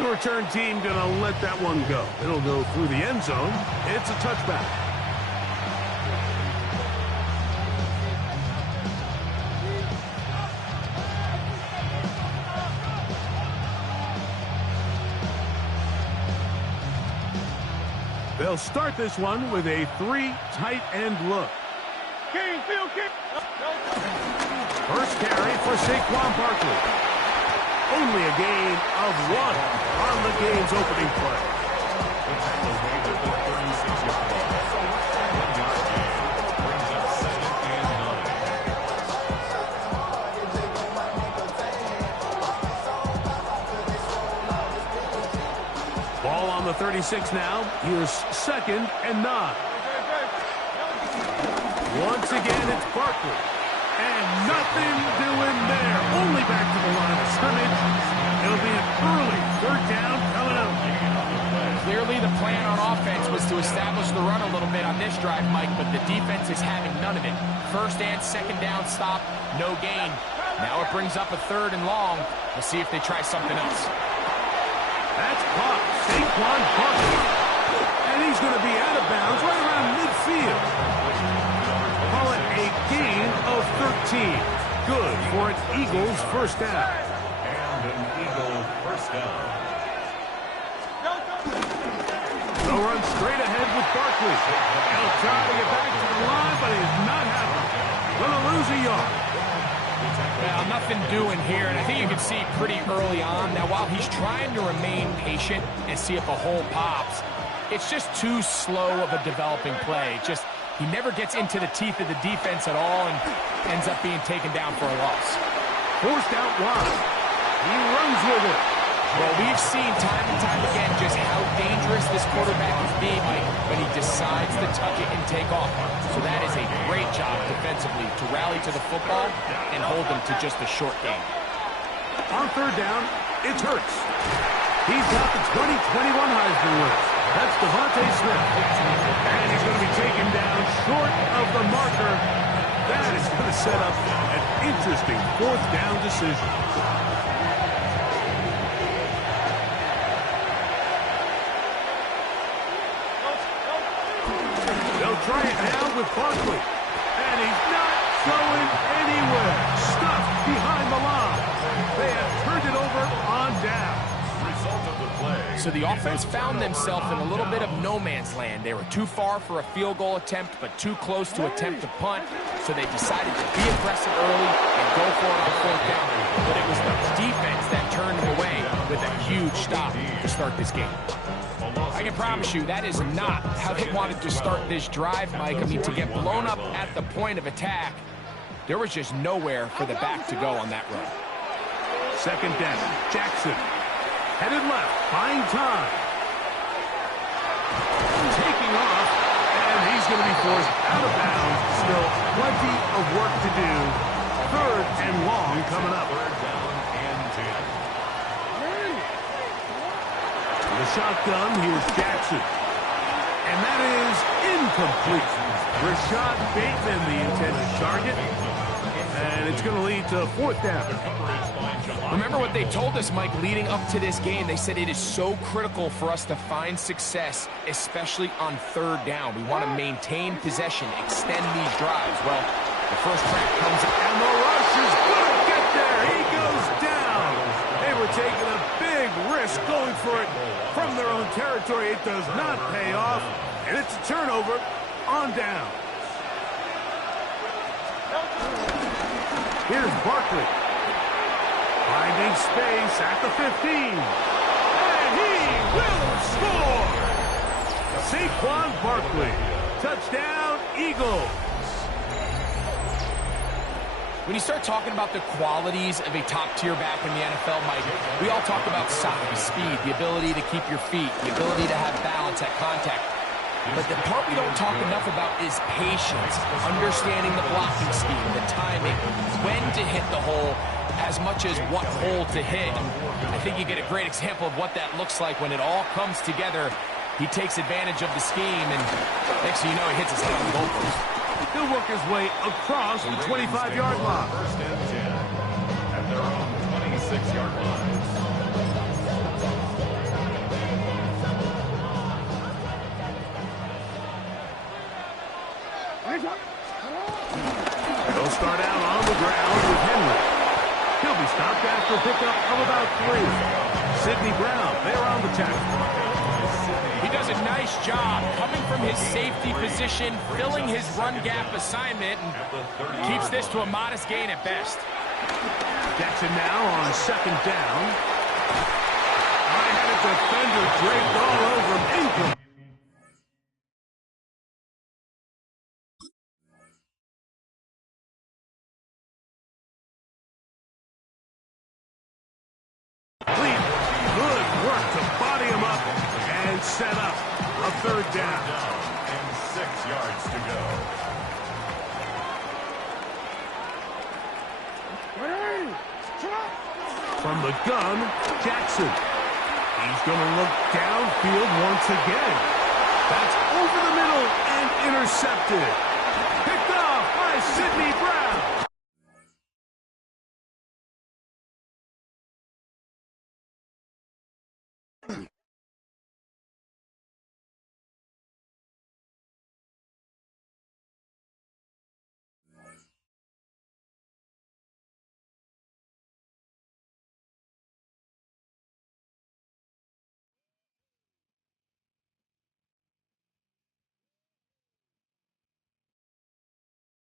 The return team going to let that one go. It'll go through the end zone. It's a touchback. They'll start this one with a 3 tight end look. First carry for Saquon Barkley. Only a gain of 1 on the game's opening play. Ball on the 36 now. Here's 2nd and 9. Once again, it's Barkley. And nothing doing there. Only back to the line of scrimmage. It'll be an early 3rd down coming up. Clearly the plan on offense was to establish the run a little bit on this drive, Mike, but the defense is having none of it. 1st and 2nd down stop, no gain. Now it brings up a 3rd and long. We'll see if they try something else. That's caught. Saquon Barkley. And he's going to be out of bounds right around midfield. Call it a gain of 13. Good for an Eagles 1st down. And an Eagle 1st down. They'll run straight ahead with Barkley. He'll try to get back to the line, but he's not happening. Gonna lose a yard. Well, nothing doing here, and I think you can see pretty early on. Now, while he's trying to remain patient and see if a hole pops, it's just too slow of a developing play. He never gets into the teeth of the defense at all and ends up being taken down for a loss. Forced out wide. He runs with it. Well, we've seen time and time again just how dangerous this quarterback is being, Mike, when he decides to tuck it and take off. So that is a great job defensively to rally to the football and hold them to just a short game. On 3rd down, it's Hurts. He's got the 2021 Heisman winner. That's Devontae Smith. And he's going to be taken down short of the marker. That is going to set up an interesting 4th down decision. They'll try it now with Barkley. And he's not going anywhere. Stuffed behind the line. They have turned it over on down. So the offense found themselves in a little bit of no man's land. They were too far for a field goal attempt, but too close to attempt a punt. So they decided to be aggressive early and go for it on 4th down. But it was the defense that turned them away with a huge stop to start this game. I can promise you that is not how they wanted to start this drive, Mike. I mean, to get blown up at the point of attack, there was just nowhere for the back to go on that run. 2nd down. Jackson. Headed left, buying time. Taking off, and he's going to be forced out of bounds. Still plenty of work to do. 3rd and long coming up. 3rd down and 10. The shotgun, here's Jackson. And that is incomplete. Rashad Bateman, the intended target. And it's going to lead to 4th down. Remember what they told us, Mike, leading up to this game. They said it is so critical for us to find success, especially on 3rd down. We want to maintain possession, extend these drives. Well, the first crack comes up. And the rush is going to get there. He goes down. They were taking a big risk going for it from their own territory. It does not pay off. And it's a turnover on down. Here's Barkley. Finding space at the 15. And he will score! Saquon Barkley. Touchdown, Eagles. When you start talking about the qualities of a top-tier back in the NFL, Mike, we all talk about size, speed, the ability to keep your feet, the ability to have balance at contact. But the part we don't talk enough about is patience, understanding the blocking scheme, the timing, when to hit the hole, as much as what hole to hit. I think you get a great example of what that looks like when it all comes together. He takes advantage of the scheme, and next thing you know, he hits his head on the goalpost. He'll work his way across the 25-yard line. 1st and 10 at their own 26-yard line. They'll start out on the ground with Henry. He'll be stopped after a pickup of about 3. Sidney Brown, there on the tackle. He does a nice job coming from his safety position, filling his run gap assignment, and keeps this to a modest gain at best. Jackson now on 2nd down. I had a defender draped all over him. Incomplete. Good work to body him up and set up a 3rd down. And 6 yards to go. From the gun, Jackson. He's going to look downfield once again. That's over the middle and intercepted.